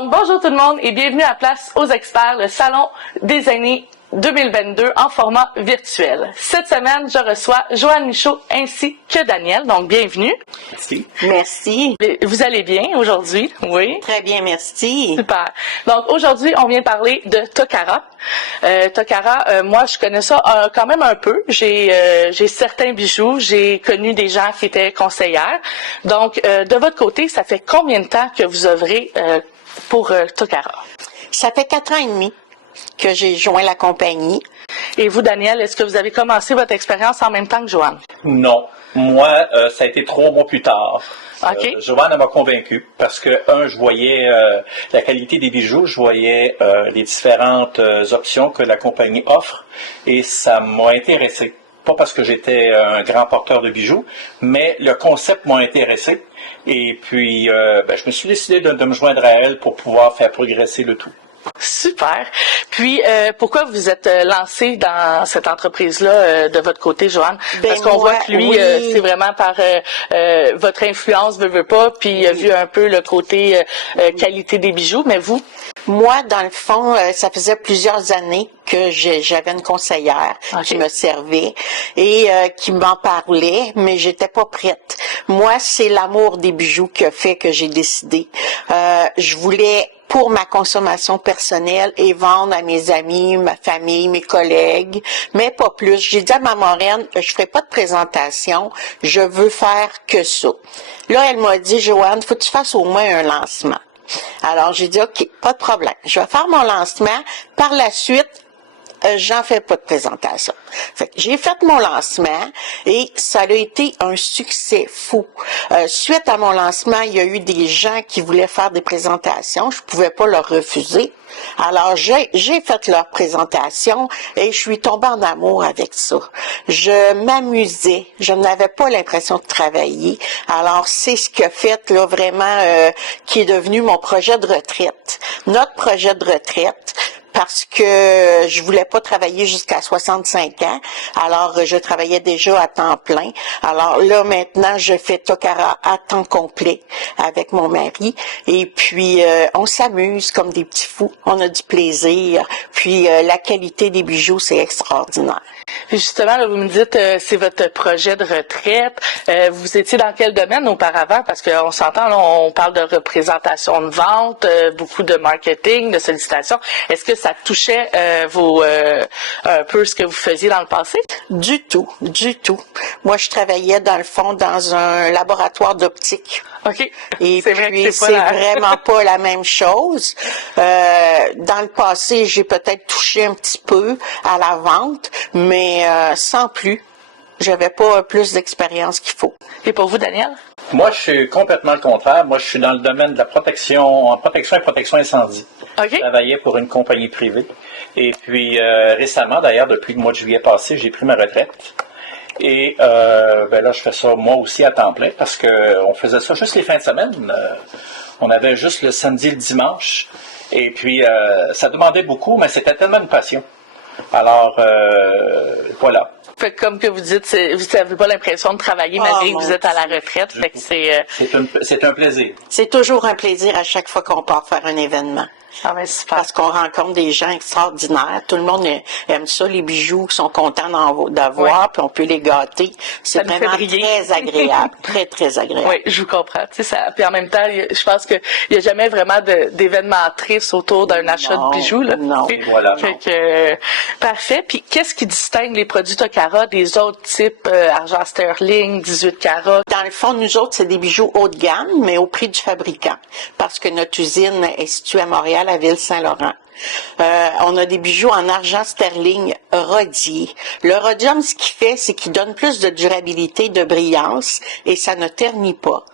Donc, bonjour tout le monde et bienvenue à Place aux experts, le salon des aînés 2022 en format virtuel. Cette semaine, je reçois Joanne Michaud ainsi que Daniel. Donc, bienvenue. Merci. Merci. Vous allez bien aujourd'hui? Oui. Très bien, merci. Super. Donc, aujourd'hui, on vient parler de Tokara. Tokara, moi, je connais ça quand même un peu. J'ai certains bijoux. J'ai connu des gens qui étaient conseillères. Donc, de votre côté, ça fait combien de temps que vous œuvrez pour Tokara? Ça fait 4 ans et demi que j'ai joint la compagnie. Et vous, Daniel, est-ce que vous avez commencé votre expérience en même temps que Joanne? Non. Moi, ça a été 3 mois plus tard. OK. Joanne m'a convaincu parce que, je voyais la qualité des bijoux, je voyais les différentes options que la compagnie offre et ça m'a intéressé. Pas parce que j'étais un grand porteur de bijoux, mais le concept m'a intéressé. Et puis, je me suis décidé de me joindre à elle pour pouvoir faire progresser le tout. Super. Puis, pourquoi vous êtes lancé dans cette entreprise-là de votre côté, Joanne? Parce qu'on voit que lui, oui. c'est vraiment par votre influence, veut pas, puis il a vu un peu le côté qualité des bijoux, mais vous? Moi, dans le fond, ça faisait plusieurs années que j'avais une conseillère qui me servait et qui m'en parlait, mais j'étais pas prête. Moi, c'est l'amour des bijoux qui a fait que j'ai décidé. Je voulais pour ma consommation personnelle et vendre à mes amis, ma famille, mes collègues, mais pas plus. J'ai dit à ma marraine, je ferai pas de présentation, je veux faire que ça. Là, elle m'a dit, Joanne, faut que tu fasses au moins un lancement. Alors, j'ai dit, OK, pas de problème. Je vais faire mon lancement. Par la suite, j'en fais pas de présentation. Fait que j'ai fait mon lancement et ça a été un succès fou. Suite à mon lancement, il y a eu des gens qui voulaient faire des présentations. Je pouvais pas leur refuser. Alors, j'ai fait leur présentation et je suis tombée en amour avec ça. Je m'amusais. Je n'avais pas l'impression de travailler. Alors, c'est ce qui a fait, là, vraiment, qui est devenu mon projet de retraite. Notre projet de retraite, parce que je voulais pas travailler jusqu'à 65 ans. Alors, je travaillais déjà à temps plein. Alors là, maintenant, je fais Tokara à temps complet avec mon mari. Et puis, on s'amuse comme des petits fous. On a du plaisir. Puis, la qualité des bijoux, c'est extraordinaire. Puis justement, là, vous me dites, c'est votre projet de retraite. Vous étiez dans quel domaine auparavant? Parce qu'on s'entend, là, on parle de représentation de vente, beaucoup de marketing, de sollicitations. Est-ce que ça touchait un peu ce que vous faisiez dans le passé? Du tout, du tout. Moi, je travaillais dans le fond dans un laboratoire d'optique. OK. Et c'est vrai puis, que c'est vraiment pas la même chose. Dans le passé, j'ai peut-être touché un petit peu à la vente, mais sans plus. J'avais pas plus d'expérience qu'il faut. Et pour vous, Daniel? Moi, je suis complètement le contraire. Moi, je suis dans le domaine de la protection et protection incendie. OK. Je travaillais pour une compagnie privée. Et puis, récemment, d'ailleurs, depuis le mois de juillet passé, j'ai pris ma retraite. Et là, je fais ça moi aussi à temps plein parce qu'on faisait ça juste les fins de semaine. On avait juste le samedi et le dimanche. Et puis, ça demandait beaucoup, mais c'était tellement une passion. Alors, voilà. Fait que comme que vous dites, vous n'avez pas l'impression de travailler malgré que vous êtes à la retraite. Fait que C'est un plaisir. C'est toujours un plaisir à chaque fois qu'on part faire un événement. Ah ben super. Parce qu'on rencontre des gens extraordinaires. Tout le monde aime ça, les bijoux, sont contents d'avoir, puis on peut les gâter. C'est vraiment très agréable. Très, très agréable. Oui, je vous comprends. Tu sais, ça, puis en même temps, je pense qu'il n'y a jamais vraiment d'événement triste autour d'un achat de bijoux. Là. Non, voilà. Fait que, parfait. Puis qu'est-ce qui distingue les produits Tokara des autres types argent sterling, 18 carats? Dans le fond, nous autres, c'est des bijoux haut de gamme, mais au prix du fabricant. Parce que notre usine est située à Montréal, à Ville-Saint-Laurent. On a des bijoux en argent sterling rodié. Le rhodium, ce qu'il fait, c'est qu'il donne plus de durabilité, de brillance, et ça ne ternit pas.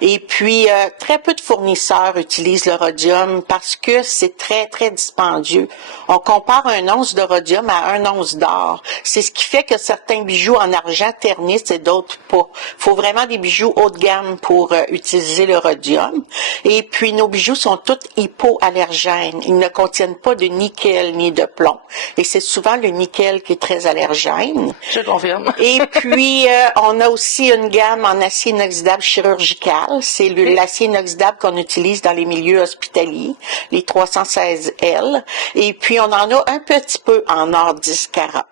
Et puis, très peu de fournisseurs utilisent le rhodium parce que c'est très, très dispendieux. On compare un once de rhodium à un once d'or. C'est ce qui fait que certains bijoux en argent ternissent et d'autres pas. Il faut vraiment des bijoux haut de gamme pour utiliser le rhodium. Et puis, nos bijoux sont tous hypoallergènes. Ils ne contiennent pas de nickel ni de plomb. Et c'est souvent le nickel qui est très allergène. Je confirme. Et puis, on a aussi une gamme en acier inoxydable chirurgical médical. C'est l'acier inoxydable qu'on utilise dans les milieux hospitaliers, les 316L. Et puis, on en a un petit peu en or 10 carats.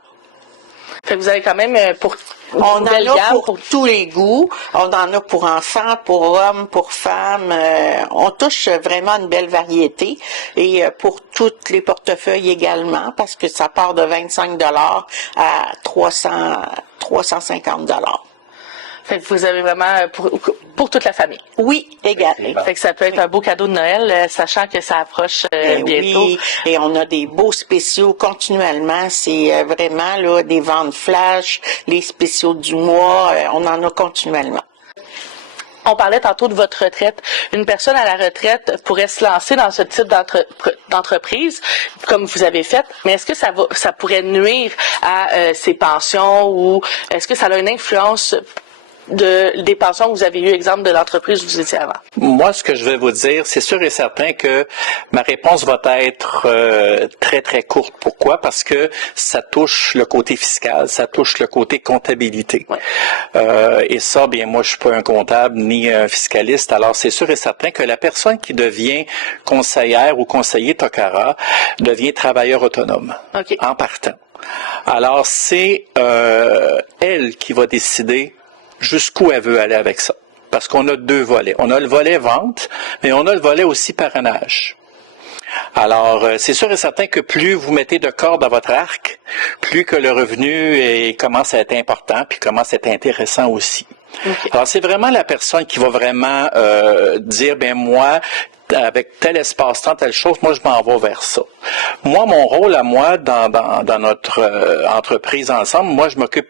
Fait que vous avez quand même pour on en a gamme, pour tous les goûts. On en a pour enfants, pour hommes, pour femmes. On touche vraiment une belle variété. Et pour tous les portefeuilles également, parce que ça part de 25 $ à 350 $. Fait que vous avez vraiment pour toute la famille. Oui, également. Fait que ça peut être un beau cadeau de Noël, sachant que ça approche bientôt. Oui, et on a des beaux spéciaux continuellement. C'est vraiment là des ventes flash, les spéciaux du mois. On en a continuellement. On parlait tantôt de votre retraite. Une personne à la retraite pourrait se lancer dans ce type d'entreprise, comme vous avez fait, mais est-ce que ça pourrait nuire à ses pensions ou est-ce que ça a une influence des pensions que vous avez eu, exemple de l'entreprise où vous étiez avant? Moi, ce que je vais vous dire, c'est sûr et certain que ma réponse va être très, très courte. Pourquoi? Parce que ça touche le côté fiscal, ça touche le côté comptabilité. Ouais. Et ça, bien, moi, je suis pas un comptable ni un fiscaliste. Alors, c'est sûr et certain que la personne qui devient conseillère ou conseiller TOCARA devient travailleur autonome. Okay. En partant. Alors, c'est elle qui va décider jusqu'où elle veut aller avec ça. Parce qu'on a deux volets. On a le volet vente, mais on a le volet aussi parrainage. Alors, c'est sûr et certain que plus vous mettez de cordes à votre arc, plus que le revenu commence à être important, puis commence à être intéressant aussi. Okay. Alors, c'est vraiment la personne qui va vraiment dire, ben moi, avec tel espace-temps, telle chose, moi, je m'en vais vers ça. Moi, mon rôle à moi, dans notre entreprise ensemble, moi, je m'occupe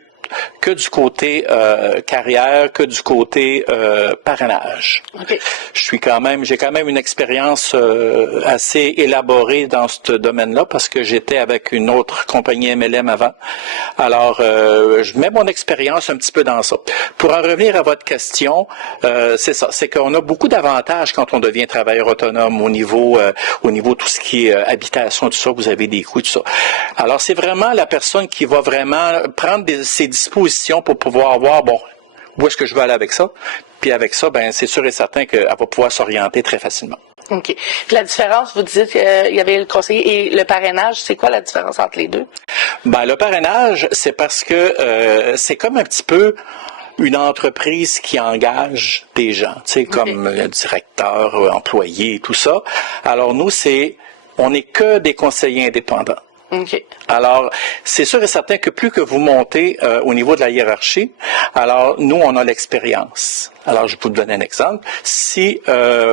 que du côté carrière, que du côté parrainage. Okay. J'ai quand même une expérience assez élaborée dans ce domaine-là parce que j'étais avec une autre compagnie MLM avant. Alors, je mets mon expérience un petit peu dans ça. Pour en revenir à votre question, c'est ça, c'est qu'on a beaucoup d'avantages quand on devient travailleur autonome au niveau tout ce qui est habitation, tout ça, vous avez des coûts, tout ça. Alors, c'est vraiment la personne qui va vraiment prendre ses dispositions pour pouvoir voir, bon, où est-ce que je veux aller avec ça? Puis avec ça, ben c'est sûr et certain qu'elle va pouvoir s'orienter très facilement. OK. Puis la différence, vous dites qu'il y avait le conseiller et le parrainage, c'est quoi la différence entre les deux? Ben, le parrainage, c'est parce que c'est comme un petit peu une entreprise qui engage des gens, tu sais, comme le directeur, employé, tout ça. Alors nous, on n'est que des conseillers indépendants. Okay. Alors, c'est sûr et certain que plus que vous montez au niveau de la hiérarchie, alors nous, on a l'expérience. Alors, je vais vous donner un exemple. Si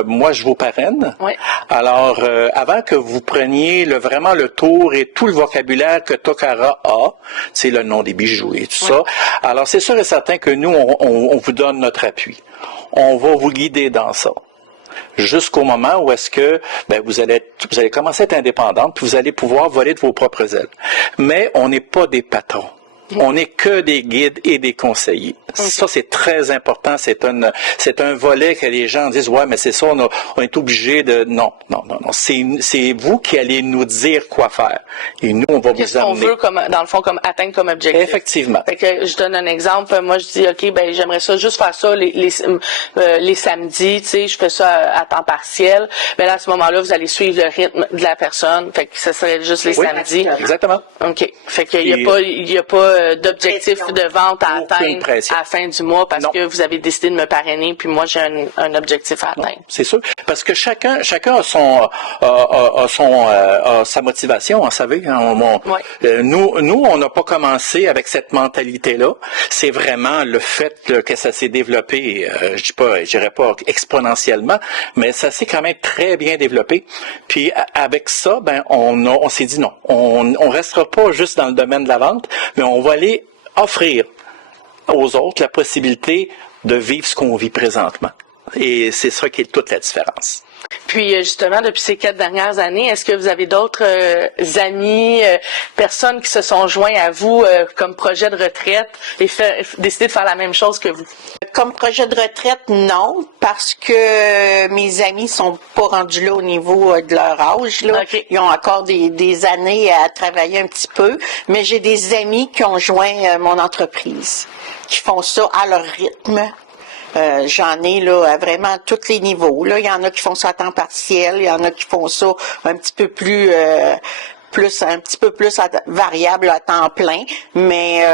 moi, je vous parraine, oui. Alors, avant que vous preniez vraiment le tour et tout le vocabulaire que TOCARA a, c'est le nom des bijoux et tout ça, alors c'est sûr et certain que nous, on vous donne notre appui. On va vous guider dans ça. Jusqu'au moment où est-ce que vous allez commencer à être indépendante, puis vous allez pouvoir voler de vos propres ailes. Mais on n'est pas des patrons. On n'est que des guides et des conseillers. Okay. Ça, c'est très important. C'est un volet que les gens disent, ouais, mais c'est ça, on est obligé de... Non. C'est vous qui allez nous dire quoi faire. Et nous, on va vous amener. Qu'est-ce qu'on veut, dans le fond, comme atteindre comme objectif. Effectivement. Fait que je donne un exemple. Moi, je dis, OK, j'aimerais ça juste faire ça les samedis, tu sais, je fais ça à temps partiel. Mais là, à ce moment-là, vous allez suivre le rythme de la personne. Fait que ça serait juste les samedis. Exactement. OK. Fait qu'il y a pas d'objectif de vente à atteindre à la fin du mois parce que vous avez décidé de me parrainer puis moi j'ai un objectif à atteindre. C'est sûr, parce que chacun a sa motivation, vous savez. Nous, on n'a pas commencé avec cette mentalité-là. C'est vraiment le fait que ça s'est développé. Je dirais pas exponentiellement, mais ça s'est quand même très bien développé. Puis avec ça, on s'est dit non, on restera pas juste dans le domaine de la vente, mais on va aller offrir aux autres la possibilité de vivre ce qu'on vit présentement. Et c'est ça qui est toute la différence. Puis justement, depuis ces 4 dernières années, est-ce que vous avez d'autres amis, personnes qui se sont joints à vous comme projet de retraite et décidé de faire la même chose que vous? Comme projet de retraite, non, parce que mes amis sont pas rendus là au niveau de leur âge. Là. Okay. Ils ont encore des années à travailler un petit peu, mais j'ai des amis qui ont joint mon entreprise, qui font ça à leur rythme. J'en ai là à vraiment tous les niveaux. Là, il y en a qui font ça à temps partiel, il y en a qui font ça un petit peu plus variable à temps plein, mais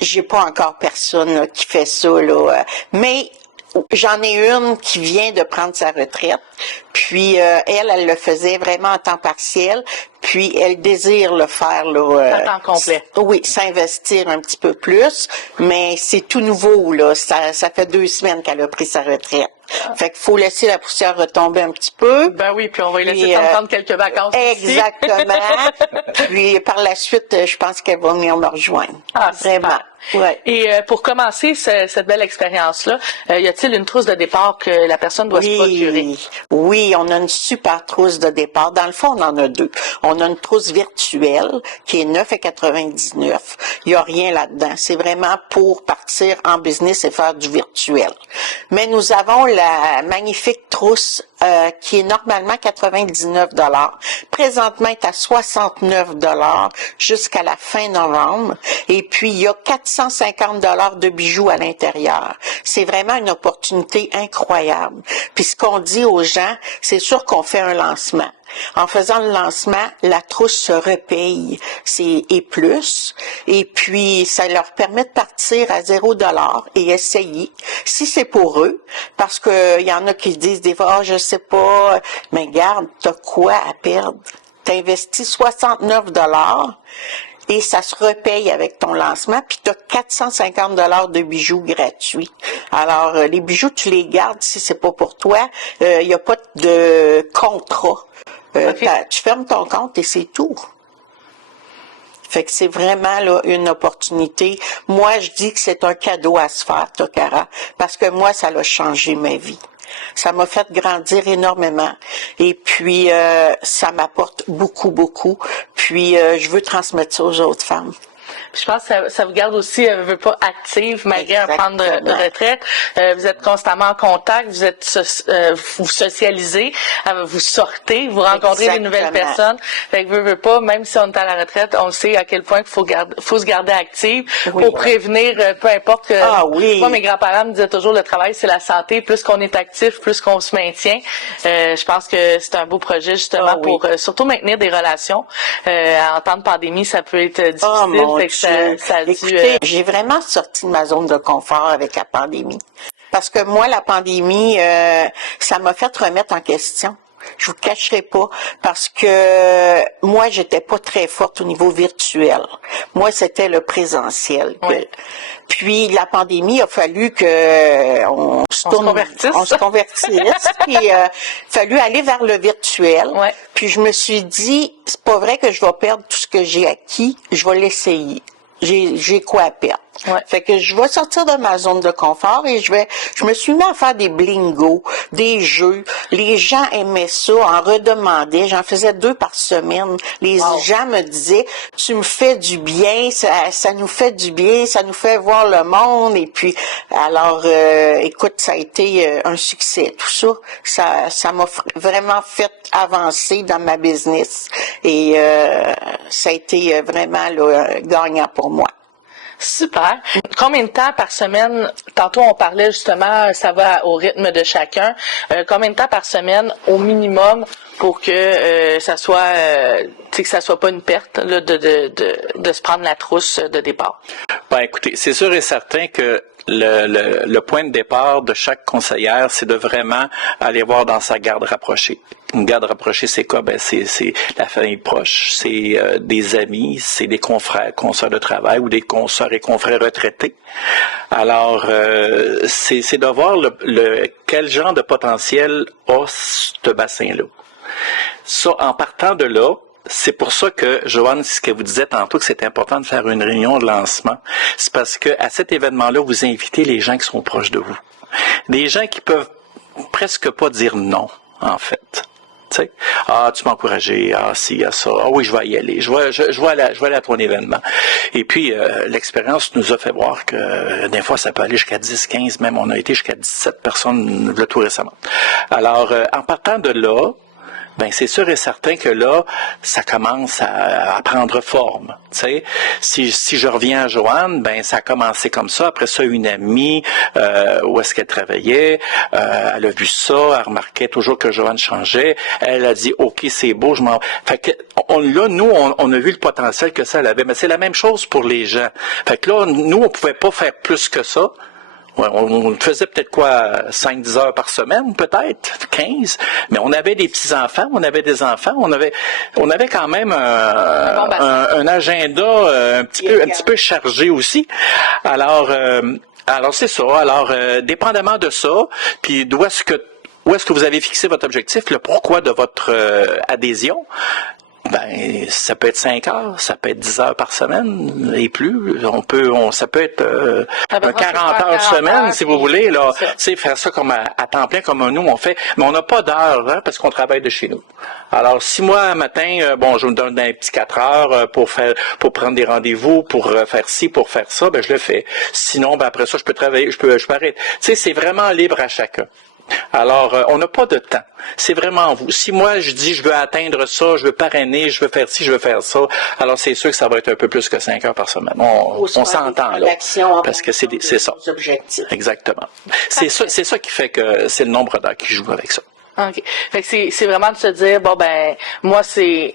j'ai pas encore personne là, qui fait ça là. Mais j'en ai une qui vient de prendre sa retraite, puis elle le faisait vraiment à temps partiel, puis elle désire le faire là. À temps complet. Oui, s'investir un petit peu plus, mais c'est tout nouveau là. Ça fait 2 semaines qu'elle a pris sa retraite. Fait qu'il faut laisser la poussière retomber un petit peu. Ben oui, puis on va lui laisser prendre quelques vacances aussi. Exactement. Puis par la suite, je pense qu'elle va venir me rejoindre. Ah, vraiment. Ouais. Et pour commencer cette belle expérience-là, y a-t-il une trousse de départ que la personne doit se procurer? Oui, on a une super trousse de départ. Dans le fond, on en a 2. On a une trousse virtuelle qui est 9,99. Il n'y a rien là-dedans. C'est vraiment pour partir en business et faire du virtuel. Mais nous avons la magnifique trousse qui est normalement 99 $. Présentement, est à 69 $ jusqu'à la fin novembre. Et puis, il y a 450 $ de bijoux à l'intérieur. C'est vraiment une opportunité incroyable. Puis, ce qu'on dit aux gens, c'est sûr qu'on fait un lancement. En faisant le lancement, la trousse se repaye, et plus. Et puis, ça leur permet de partir à 0 $ et essayer. Si c'est pour eux, parce que il y en a qui disent des fois, je sais pas, mais garde, t'as quoi à perdre? T'as investi 69 $ et ça se repaye avec ton lancement, puis tu as 450 $ de bijoux gratuits. Alors, les bijoux, tu les gardes si c'est pas pour toi. Il n'y a pas de contrat. Okay. Tu fermes ton compte et c'est tout. Fait que c'est vraiment là une opportunité. Moi, je dis que c'est un cadeau à se faire, Tokara, parce que moi, ça a changé ma vie. Ça m'a fait grandir énormément. Et puis, ça m'apporte beaucoup, beaucoup. Puis, je veux transmettre ça aux autres femmes. Je pense que ça vous garde aussi, veut pas active malgré un plan de retraite. Vous êtes constamment en contact, vous socialisez, vous sortez, vous rencontrez des nouvelles personnes. Fait que veut pas, même si on est à la retraite, on sait à quel point il faut se garder active pour prévenir, peu importe. Moi, mes grands-parents me disaient toujours, le travail, c'est la santé. Plus qu'on est actif, plus qu'on se maintient. Je pense que c'est un beau projet justement pour surtout maintenir des relations. En temps de pandémie, ça peut être difficile. Écoutez, j'ai vraiment sorti de ma zone de confort avec la pandémie. Parce que moi, la pandémie, ça m'a fait remettre en question. Je vous cacherai pas, parce que moi, j'étais pas très forte au niveau virtuel. Moi, c'était le présentiel. Oui. Puis, la pandémie, il a fallu que on se convertisse. Puis, il a fallu aller vers le virtuel. Ouais. Puis, je me suis dit, c'est pas vrai que je vais perdre tout ce que j'ai acquis. Je vais l'essayer. J'ai quoi à perdre. Ouais. Fait que je vais sortir de ma zone de confort et je me suis mis à faire des blingos, des jeux. Les gens aimaient ça, en redemandaient. J'en faisais 2 par semaine. Les gens me disaient, tu me fais du bien, ça nous fait du bien, ça nous fait voir le monde. Et puis, alors, écoute, ça a été un succès. Tout ça, ça m'a vraiment fait avancer dans ma business. Et ça a été vraiment là, gagnant pour moi. Super. Combien de temps par semaine, tantôt on parlait justement, ça va au rythme de chacun, combien de temps par semaine au minimum pour que ça soit pas une perte là, de se prendre la trousse de départ? Ben écoutez, c'est sûr et certain que le point de départ de chaque conseillère, c'est de vraiment aller voir dans sa garde rapprochée. Une garde rapprochée, c'est quoi? Ben, c'est la famille proche, c'est des amis, c'est des confrères, consoeurs de travail ou des consoeurs et confrères retraités. Alors, c'est de voir quel genre de potentiel a ce bassin-là. Ça, en partant de là, c'est pour ça que, Joanne, ce que vous disiez tantôt, que c'est important de faire une réunion de lancement. C'est parce que à cet événement-là, vous invitez les gens qui sont proches de vous. Des gens qui peuvent presque pas dire non, en fait. Tu sais, tu m'as encouragé, si, il y a ça, oui, je vais y aller, je vais aller à ton événement. Et puis, l'expérience nous a fait voir que des fois, ça peut aller jusqu'à 10, 15, même on a été jusqu'à 17 personnes tout récemment. Alors, en partant de là, ben c'est sûr et certain que là, ça commence à prendre forme. Tu sais, si je reviens à Joanne, ben ça a commencé comme ça. Après ça, une amie, où est-ce qu'elle travaillait, elle a vu ça, elle remarquait toujours que Joanne changeait. Elle a dit, OK, c'est beau, je m'en... Fait que là, nous, on a vu le potentiel que ça avait. Mais c'est la même chose pour les gens. Fait que là, nous, on pouvait pas faire plus que ça. Ouais, on faisait peut-être quoi, 5-10 heures par semaine, peut-être, 15, mais on avait des petits-enfants, on avait des enfants, on avait quand même un agenda un petit peu chargé aussi. Alors c'est ça. Alors, dépendamment de ça, puis où est-ce que vous avez fixé votre objectif, le pourquoi de votre adhésion, ben, ça peut être 5 heures, ça peut être 10 heures par semaine et plus. Ça peut être un 40 heures semaine, si vous voulez, là. Tu sais, faire ça comme à temps plein, comme nous, on fait. Mais on n'a pas d'heure, hein, parce qu'on travaille de chez nous. Alors, si moi, un matin, je me donne un petit 4 heures pour prendre des rendez-vous, pour faire ci, pour faire ça, ben, je le fais. Sinon, ben, après ça, je peux travailler, je peux arrêter. Tu sais, c'est vraiment libre à chacun. Alors, on n'a pas de temps. C'est vraiment vous. Si moi, je dis, je veux atteindre ça, je veux parrainer, je veux faire ci, je veux faire ça, alors c'est sûr que ça va être un peu plus que 5 heures par semaine. On s'entend, là. Parce que c'est ça. Exactement. C'est ça qui fait que c'est le nombre d'heures qui joue avec ça. OK. Fait que c'est vraiment de se dire, bon, ben, moi,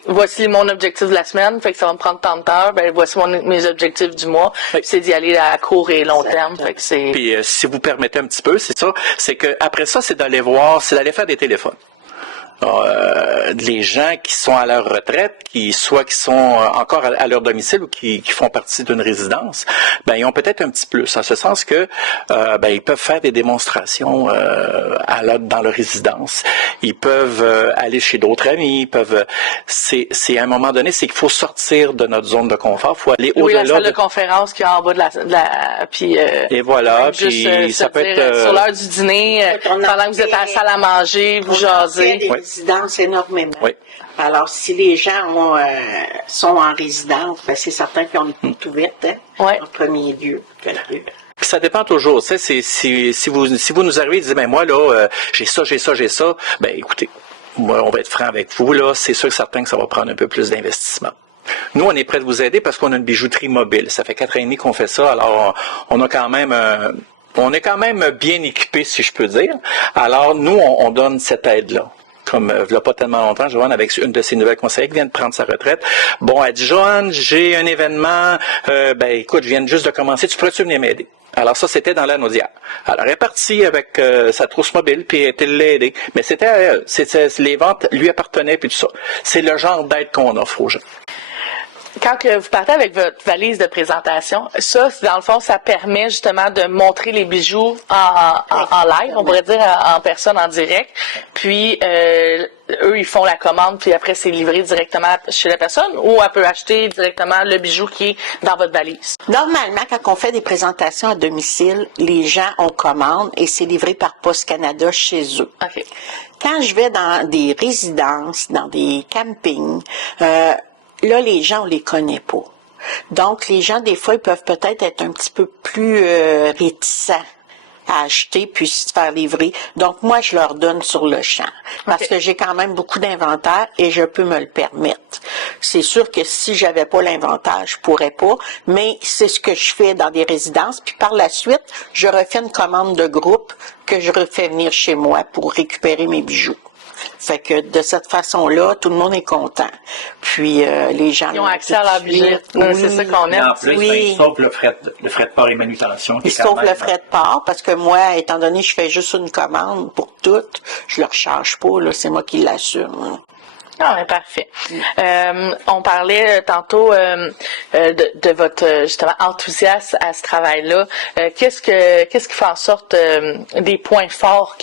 voici mon objectif de la semaine, fait que ça va me prendre tant d'heures, ben, voici mes objectifs du mois, oui. C'est d'y aller à court et long terme, fait que c'est... Puis, si vous permettez un petit peu, c'est ça, c'est que après ça, c'est d'aller faire des téléphones. Les gens qui sont à leur retraite, qui sont encore à leur domicile ou qui font partie d'une résidence, ben ils ont peut-être un petit plus, en ce sens que ils peuvent faire des démonstrations dans leur résidence. Ils peuvent aller chez d'autres amis. Ils peuvent. C'est à un moment donné, c'est qu'il faut sortir de notre zone de confort. Il faut aller au-delà. Oui, la salle de conférence qui est en bas de la puis. Et voilà. Puis juste, ça peut être sur l'heure du dîner, pendant que vous êtes à la salle à manger, vous jasez. Résidence énormément. Oui. Alors, si les gens sont en résidence, ben, c'est certain qu'ils ont une porte ouverte, en premier lieu. Puis ça dépend toujours. Tu sais, si vous nous arrivez et dites, ben moi là, j'ai ça, ben écoutez, moi, on va être franc avec vous là. C'est sûr que certain que ça va prendre un peu plus d'investissement. Nous, on est prêts de vous aider parce qu'on a une bijouterie mobile. Ça fait 4 ans et demi qu'on fait ça. Alors, on est quand même bien équipés, si je peux dire. Alors, nous, on donne cette aide-là. Comme il n'y a pas tellement longtemps, Joanne, avec une de ses nouvelles conseillères qui vient de prendre sa retraite. Bon, elle dit, Joanne, j'ai un événement, écoute, je viens juste de commencer, tu pourrais-tu venir m'aider? Alors ça, c'était dans la Naudière. Alors, elle est partie avec sa trousse mobile, puis elle l'a aidé. Mais c'était à elle. Les ventes lui appartenaient, puis tout ça. C'est le genre d'aide qu'on offre aux gens. Quand que vous partez avec votre valise de présentation, ça, dans le fond, ça permet justement de montrer les bijoux en live, on pourrait dire en personne, en direct. Puis, eux, ils font la commande, puis après, c'est livré directement chez la personne, ou elle peut acheter directement le bijou qui est dans votre valise. Normalement, quand on fait des présentations à domicile, les gens ont commande et c'est livré par Poste Canada chez eux. OK. Quand je vais dans des résidences, dans des campings, là, les gens, on les connaît pas. Donc, les gens, des fois, ils peuvent peut-être être un petit peu plus réticents à acheter puis se faire livrer. Donc, moi, je leur donne sur le champ. Parce que j'ai quand même beaucoup d'inventaire et je peux me le permettre. C'est sûr que si j'avais pas l'inventaire, je pourrais pas, mais c'est ce que je fais dans des résidences. Puis par la suite, je refais une commande de groupe que je refais venir chez moi pour récupérer mes bijoux. Fait que de cette façon-là, tout le monde est content. Puis les gens... Ils ont accès à leur budget. Oui. C'est ça qu'on aime. En plus, ils sauvent le fret de port et manutention. Ils sauvent le fret de port parce que moi, étant donné que je fais juste une commande pour toutes, je leur charge pas, là, c'est moi qui l'assume. Ah, ouais, parfait. On parlait tantôt de votre justement enthousiasme à ce travail-là. Qu'est-ce qui fait en sorte des points forts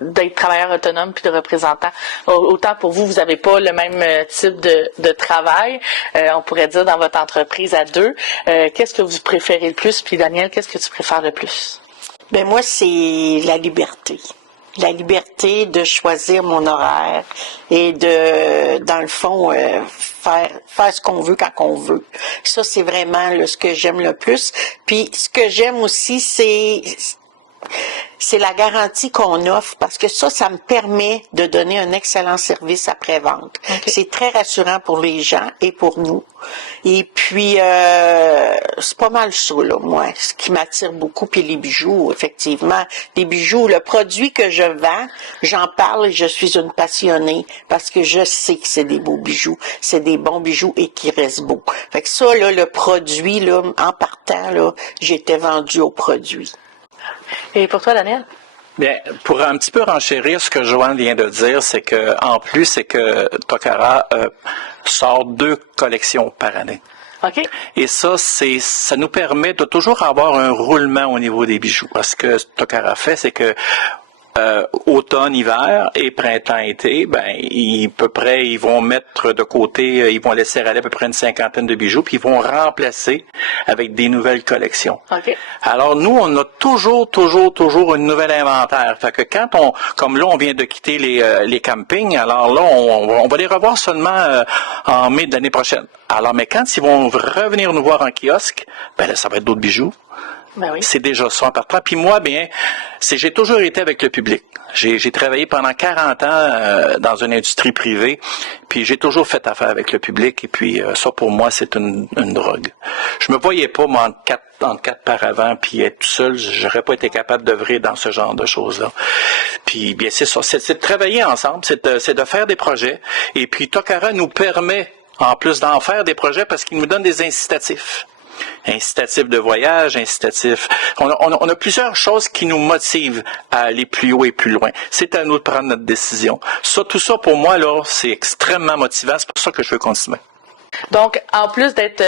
d'être travailleur autonome puis de représentant? Autant pour vous, vous n'avez pas le même type de travail, on pourrait dire, dans votre entreprise à deux. Qu'est-ce que vous préférez le plus? Puis Daniel, qu'est-ce que tu préfères le plus? Ben moi, c'est la liberté. La liberté de choisir mon horaire et de, dans le fond, faire ce qu'on veut quand on veut. Ça, c'est vraiment ce que j'aime le plus. Puis ce que j'aime aussi, c'est c'est la garantie qu'on offre parce que ça me permet de donner un excellent service après-vente. Okay. C'est très rassurant pour les gens et pour nous. Et puis, c'est pas mal ça, là, moi, ce qui m'attire beaucoup. Puis les bijoux, effectivement. Les bijoux, le produit que je vends, j'en parle et je suis une passionnée parce que je sais que c'est des beaux bijoux. C'est des bons bijoux et qui restent beaux. Fait que ça, là, le produit, là, en partant, là, j'étais vendue au produit. Et pour toi, Daniel? Bien, pour un petit peu renchérir ce que Joanne vient de dire, c'est que en plus, c'est que Tokara sort 2 collections par année. OK. Et ça nous permet de toujours avoir un roulement au niveau des bijoux. Parce que Tokara fait, c'est que automne, hiver et printemps-été, ils vont mettre de côté, ils vont laisser aller à peu près une 50aine de bijoux, puis ils vont remplacer avec des nouvelles collections. OK. Alors nous, on a toujours une nouvelle inventaire. Fait que quand comme là, on vient de quitter les campings, alors là, on va les revoir seulement en mai de l'année prochaine. Alors, mais quand ils vont revenir nous voir en kiosque, là, ça va être d'autres bijoux. Ben oui. C'est déjà ça en partant. Puis moi, j'ai toujours été avec le public. J'ai travaillé pendant 40 ans dans une industrie privée, puis j'ai toujours fait affaire avec le public, et puis ça, pour moi, c'est une drogue. Je me voyais pas, moi, entre quatre paravents, puis être tout seul, j'aurais pas été capable d'œuvrer dans ce genre de choses-là. Puis, bien, c'est ça, c'est de travailler ensemble, c'est de faire des projets, et puis Tokara nous permet, en plus d'en faire des projets, parce qu'il nous donne des incitatifs. Incitatif de voyage, incitatif. On a plusieurs choses qui nous motivent à aller plus haut et plus loin. C'est à nous de prendre notre décision. Tout ça, pour moi, là, c'est extrêmement motivant. C'est pour ça que je veux continuer. Donc, en plus d'être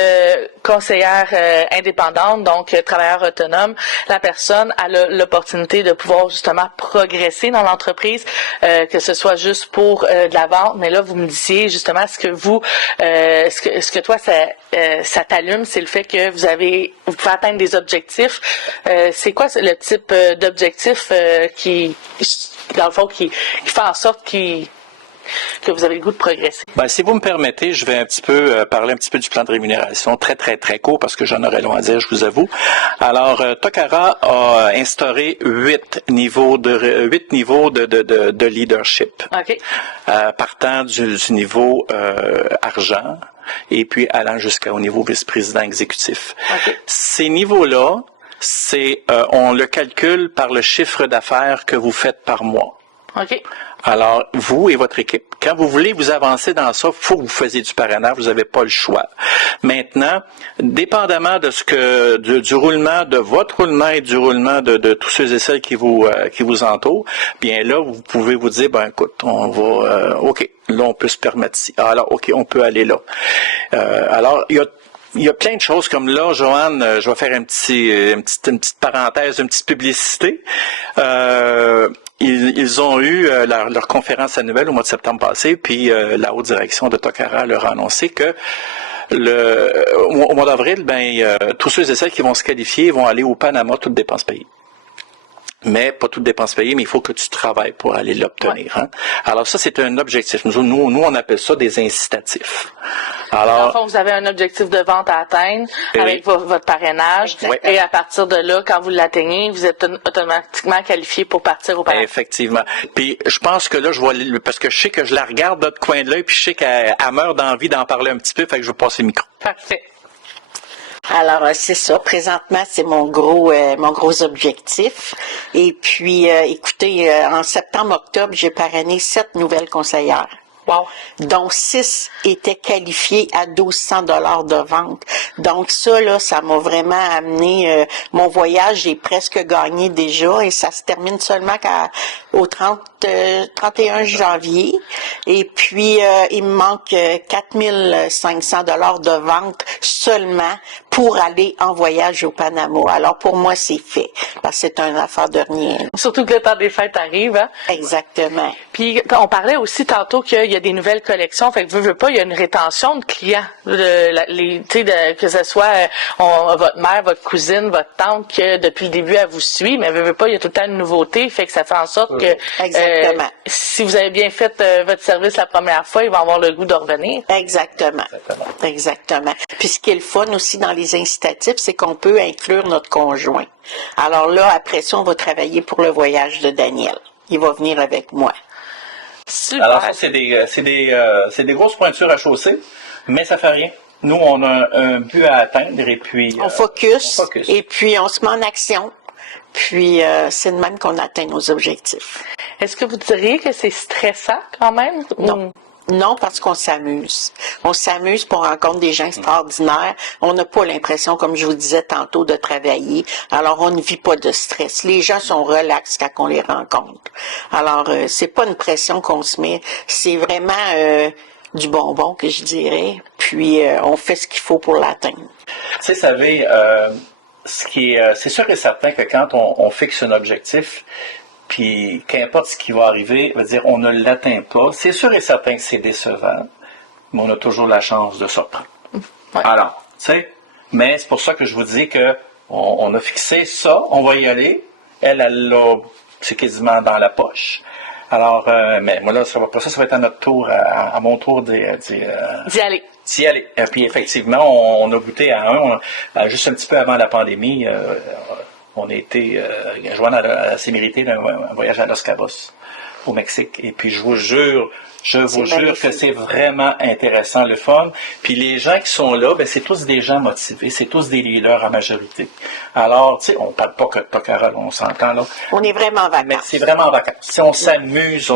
conseillère indépendante, donc travailleur autonome, la personne a l'opportunité de pouvoir justement progresser dans l'entreprise, que ce soit juste pour de la vente. Mais là, vous me disiez justement ce que toi ça t'allume, c'est le fait que vous pouvez atteindre des objectifs. C'est quoi le type d'objectif qui, dans le fond, qui fait en sorte que vous avez le goût de progresser? Si vous me permettez, je vais un petit peu parler un petit peu du plan de rémunération, très, très, très court, parce que j'en aurais long à dire, je vous avoue. Alors, Tokara a instauré 8 niveaux de leadership. OK. Partant du niveau argent, et puis allant jusqu'au niveau vice-président exécutif. Okay. Ces niveaux-là, on le calcule par le chiffre d'affaires que vous faites par mois. OK. Alors, vous et votre équipe, quand vous voulez vous avancer dans ça, il faut que vous fassiez du parrainage, vous n'avez pas le choix. Maintenant, dépendamment de du roulement, de votre roulement et du roulement de tous ceux et celles qui vous entourent, bien là, vous pouvez vous dire, écoute, on va, OK, là, on peut se permettre ci. Alors, OK, on peut aller là. Alors, il y a plein de choses comme là, Joanne, je vais faire une petite parenthèse, une petite publicité. Ils ont eu leur conférence annuelle au mois de septembre passé, puis la haute direction de Tokara leur a annoncé que au mois d'avril, tous ceux et celles qui vont se qualifier vont aller au Panama, toutes dépenses payées. Mais pas toutes dépenses payées, mais il faut que tu travailles pour aller l'obtenir. Ouais. Hein? Alors ça, c'est un objectif. Nous, on appelle ça des incitatifs. Alors, dans le fond, vous avez un objectif de vente à atteindre avec votre parrainage. Ouais. Et à partir de là, quand vous l'atteignez, vous êtes automatiquement qualifié pour partir au Panama. Effectivement. Puis je pense que là, parce que je sais que je la regarde de l'autre coin de l'œil, puis je sais qu'elle meurt d'envie d'en parler un petit peu, fait que je vais passer le micro. Parfait. Alors, c'est ça. Présentement, c'est mon gros objectif. Et puis, écoutez, en septembre-octobre, j'ai parrainé 7 nouvelles conseillères. Wow. Dont 6 étaient qualifiés à 1200 $ de vente. Donc ça, là, ça m'a vraiment amené, mon voyage est presque gagné déjà et ça se termine seulement au 31 janvier. Et puis, il me manque 4500 $ de vente seulement pour aller en voyage au Panama. Alors pour moi, c'est fait. Parce que c'est une affaire de rien. Surtout que le temps des fêtes arrive, hein? Exactement. Puis on parlait aussi tantôt qu'il y a des nouvelles collections, fait que veux pas, il y a une rétention de clients, que ce soit votre mère, votre cousine, votre tante, que depuis le début elle vous suit, mais veux pas, il y a tout le temps une nouveauté, fait que ça fait en sorte que si vous avez bien fait votre service la première fois, ils vont avoir le goût de revenir. Exactement. Puis ce qui est le fun aussi dans les les incitatifs, c'est qu'on peut inclure notre conjoint. Alors là, après ça, on va travailler pour le voyage de Daniel. Il va venir avec moi. Super. Alors ça, c'est des grosses pointures à chausser, mais ça fait rien. Nous, on a un but à atteindre et puis... On focus, et puis on se met en action. Puis c'est de même qu'on atteint nos objectifs. Est-ce que vous diriez que c'est stressant quand même? Non. Non, parce qu'on s'amuse. On s'amuse pour rencontrer des gens extraordinaires. On n'a pas l'impression, comme je vous disais tantôt, de travailler. Alors, on ne vit pas de stress. Les gens sont relax quand on les rencontre. Alors, c'est pas une pression qu'on se met. C'est vraiment du bonbon, que je dirais. Puis, on fait ce qu'il faut pour l'atteindre. Tu sais, savez, c'est sûr et certain que quand on fixe un objectif, puis qu'importe ce qui va arriver, veut dire on ne l'atteint pas, c'est sûr et certain que c'est décevant, mais on a toujours la chance de se reprendre. Ouais. Alors, tu sais, mais c'est pour ça que je vous dis que on a fixé ça, on va y aller. Elle l'a, c'est quasiment dans la poche. Alors, mais moi là, ça va être à notre tour, à mon tour d'y aller. D'y aller. Et puis effectivement, on a goûté à juste un petit peu avant la pandémie. On a été, Joanne s'est mérité d'un voyage à Los Cabos, au Mexique. Et puis je vous jure que c'est vraiment intéressant, le fun. Puis les gens qui sont là, ben c'est tous des gens motivés, c'est tous des leaders en majorité. Alors, tu sais, on parle pas que de Tocara, on s'entend là. On est vraiment en vacances. Mais c'est vraiment en vacances. Si on s'amuse,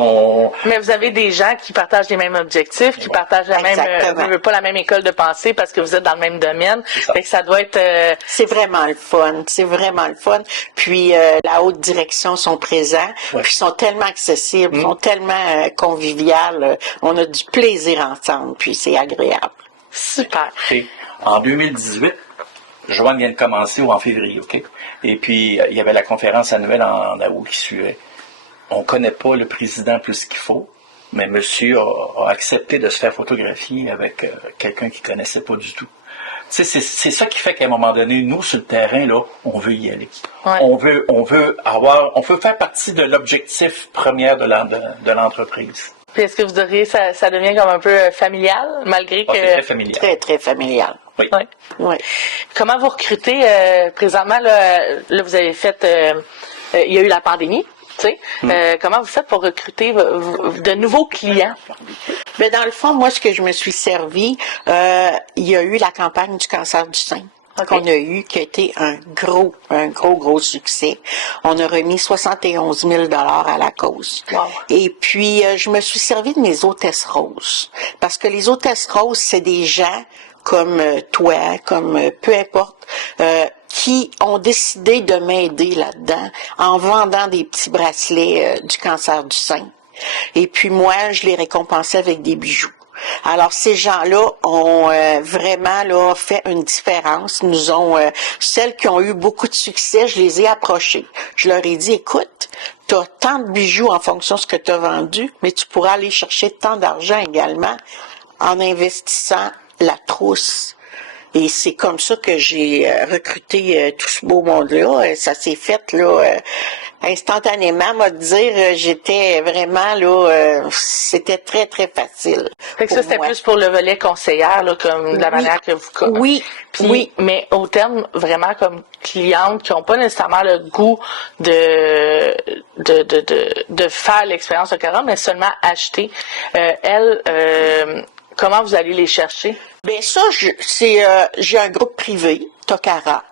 Mais vous avez des gens qui partagent les mêmes objectifs, qui partagent pas la même école de pensée parce que vous êtes dans le même domaine. Fait que ça doit être... C'est vraiment le fun. C'est vraiment le fun. Puis la haute direction sont présents. Ouais. Puis ils sont tellement accessibles, sont tellement conviviales. On a du plaisir ensemble. Puis c'est agréable. Super. Et en 2018, Joanne vient de commencer, ou en février, OK? Et puis, il y avait la conférence annuelle en août qui suivait. On ne connaît pas le président plus qu'il faut, mais monsieur a accepté de se faire photographier avec quelqu'un qu'il ne connaissait pas du tout. Tu sais, c'est ça qui fait qu'à un moment donné, nous, sur le terrain, là, on veut y aller. Ouais. On veut faire partie de l'objectif premier de l'entreprise. Puis est-ce que vous diriez que ça devient comme un peu familial, malgré que... C'est très familial. Très, très familial. Oui. Ouais. Oui. Comment vous recrutez présentement? Là, vous avez fait... il y a eu la pandémie, tu sais. Comment vous faites pour recruter de nouveaux clients? Mais dans le fond, moi, ce que je me suis servi, il y a eu la campagne du cancer du sein. Qu'on a eu, qui a été un gros succès. On a remis 71 000 $ à la cause. Wow. Et puis, je me suis servi de mes hôtesses roses. Parce que les hôtesses roses, c'est des gens comme toi, comme peu importe, qui ont décidé de m'aider là-dedans en vendant des petits bracelets du cancer du sein. Et puis moi, je les récompensais avec des bijoux. Alors, ces gens-là ont vraiment là fait une différence. Nous ont celles qui ont eu beaucoup de succès, je les ai approchées. Je leur ai dit, écoute, tu as tant de bijoux en fonction de ce que tu as vendu, mais tu pourras aller chercher tant d'argent également en investissant la trousse. Et c'est comme ça que j'ai recruté tout ce beau monde-là. Ça s'est fait là instantanément, moi de dire, j'étais vraiment là, c'était très très facile. Fait que ça c'était plus pour le volet conseillère, là, comme de la manière que vous. Oui. Puis, oui. Mais au terme vraiment comme clientes qui n'ont pas nécessairement le goût de faire l'expérience de Tocara, mais seulement acheter. Comment vous allez les chercher? Ben ça, j'ai un groupe privé, Tocara.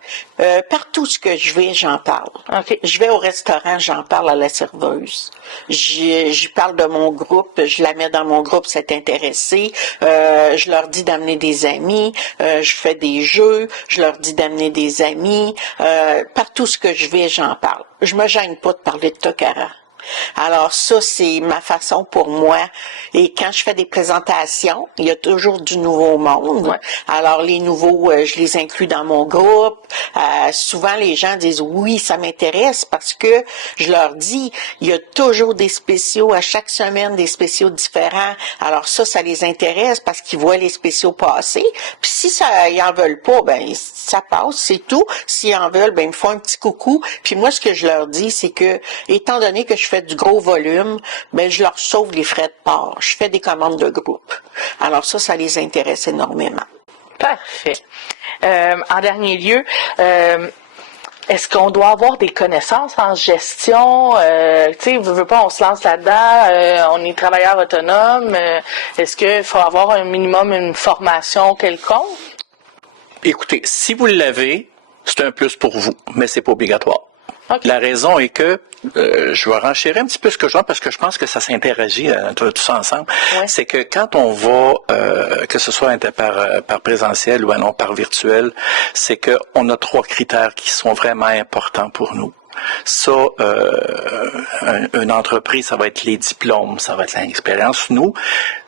Partout ce que je vais, j'en parle. Okay. Je vais au restaurant, j'en parle à la serveuse. J'y parle de mon groupe, je la mets dans mon groupe, c'est intéressé. Je leur dis d'amener des amis. Je fais des jeux, je leur dis d'amener des amis. Partout ce que je vais, j'en parle. Je me gêne pas de parler de Tocara. Alors ça, c'est ma façon pour moi. Et quand je fais des présentations, il y a toujours du nouveau monde. Ouais. Alors les nouveaux, je les inclus dans mon groupe. Souvent, les gens disent oui, ça m'intéresse parce que je leur dis, il y a toujours des spéciaux à chaque semaine, des spéciaux différents. Alors ça les intéresse parce qu'ils voient les spéciaux passer. Puis si ils en veulent pas, ben ça passe, c'est tout. S'ils en veulent, ben ils me font un petit coucou. Puis moi, ce que je leur dis, c'est que étant donné que je fais du gros volume, ben je leur sauve les frais de port. Je fais des commandes de groupe. Alors ça les intéresse énormément. Parfait. En dernier lieu, est-ce qu'on doit avoir des connaissances en gestion? Tu sais, veut pas, on se lance là-dedans, on est travailleur autonome. Est-ce qu'il faut avoir un minimum, une formation quelconque? Écoutez, si vous l'avez, c'est un plus pour vous, mais c'est pas obligatoire. Okay. La raison est que, je vais renchérir un petit peu ce que je vois parce que je pense que ça s'interagit tout ça ensemble. Ouais. C'est que quand on va, que ce soit par présentiel ou non par virtuel, c'est que on a 3 critères qui sont vraiment importants pour nous. Ça, une entreprise, ça va être les diplômes, ça va être l'expérience. Nous,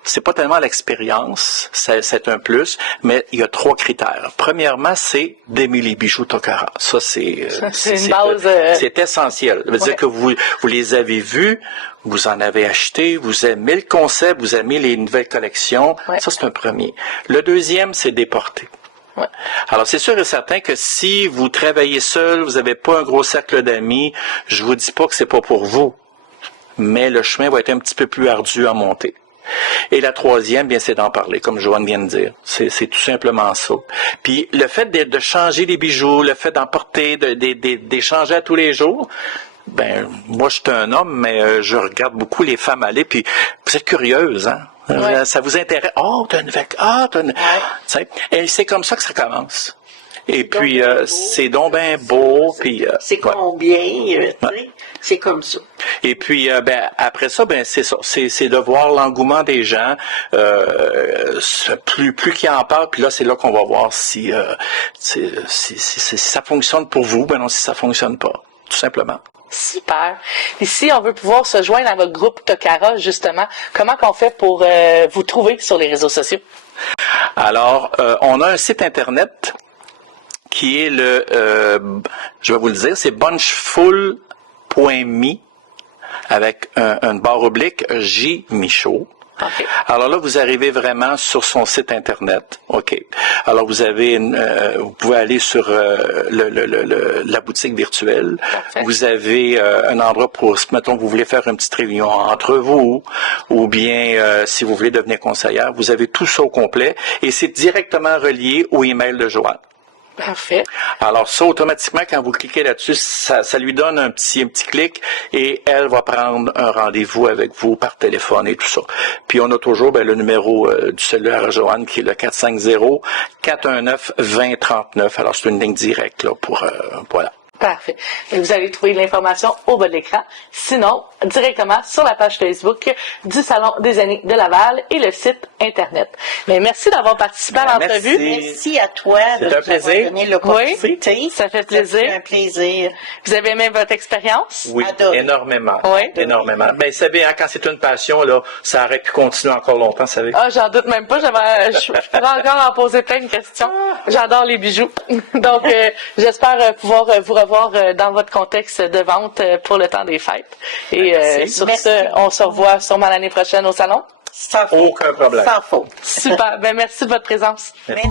c'est pas tellement l'expérience, c'est un plus, mais il y a 3 critères. Premièrement, c'est d'aimer les bijoux Tokara. Ça, c'est une base. C'est essentiel. Ça veut dire que vous les avez vus, vous en avez acheté, vous aimez le concept, vous aimez les nouvelles collections. Ouais. Ça, c'est un premier. Le deuxième, c'est déporter. Ouais. Alors, c'est sûr et certain que si vous travaillez seul, vous n'avez pas un gros cercle d'amis, je vous dis pas que c'est pas pour vous, mais le chemin va être un petit peu plus ardu à monter. Et la troisième, bien, c'est d'en parler, comme Joanne vient de dire. C'est tout simplement ça. Puis, le fait de changer les bijoux, le fait d'en porter, d'échanger à tous les jours, ben, moi, je suis un homme, mais je regarde beaucoup les femmes aller, puis vous êtes curieuse, hein? Ouais. Ça vous intéresse. Oh, t'as une vec. Ah, t'as une. Ouais. Et c'est comme ça que ça commence. Et puis, c'est donc bien beau. Puis, c'est combien, tu sais, c'est comme ça. Et puis, après ça, c'est ça. C'est de voir l'engouement des gens. Plus qu'ils en parlent, puis là, c'est là qu'on va voir si ça fonctionne pour vous, non, si ça fonctionne pas. Tout simplement. Super. Et si on veut pouvoir se joindre à votre groupe Tokara, justement, comment qu'on fait pour vous trouver sur les réseaux sociaux? Alors, on a un site Internet qui est je vais vous le dire, c'est bunchful.me avec une barre oblique J. Michaud. Okay. Alors là, vous arrivez vraiment sur son site Internet. OK. Alors, vous pouvez aller sur la boutique virtuelle. Parfait. Vous avez un endroit pour, mettons, vous voulez faire une petite réunion entre vous, ou bien, si vous voulez devenir conseillère, vous avez tout ça au complet, et c'est directement relié au email de Joanne. Parfait. Alors ça, automatiquement, quand vous cliquez là-dessus, ça lui donne un petit clic et elle va prendre un rendez-vous avec vous par téléphone et tout ça. Puis on a toujours le numéro du cellulaire à Joanne qui est le 450-419-2039. Alors c'est une ligne directe là pour voilà. Parfait. Et vous allez trouver l'information au bas de l'écran. Sinon, directement sur la page Facebook du Salon des Aînés de Laval et le site Internet. Mais merci d'avoir participé à l'entrevue. Merci à toi de nous avoir donné l'opportunité. Oui, ça fait plaisir. C'est un plaisir. Vous avez aimé votre expérience? Oui, Adoré. énormément. Oui. Énormément. Mais vous savez, quand c'est une passion, là, ça aurait pu continuer encore longtemps, vous savez. Ah, j'en doute même pas. Je pourrais encore en poser plein de questions. J'adore les bijoux. Donc, j'espère pouvoir vous revoir dans votre contexte de vente pour le temps des fêtes. Et sur ce, on se revoit sûrement l'année prochaine au salon. Sans faute. Aucun problème. Sans faute. Super. Ben, merci de votre présence. Merci.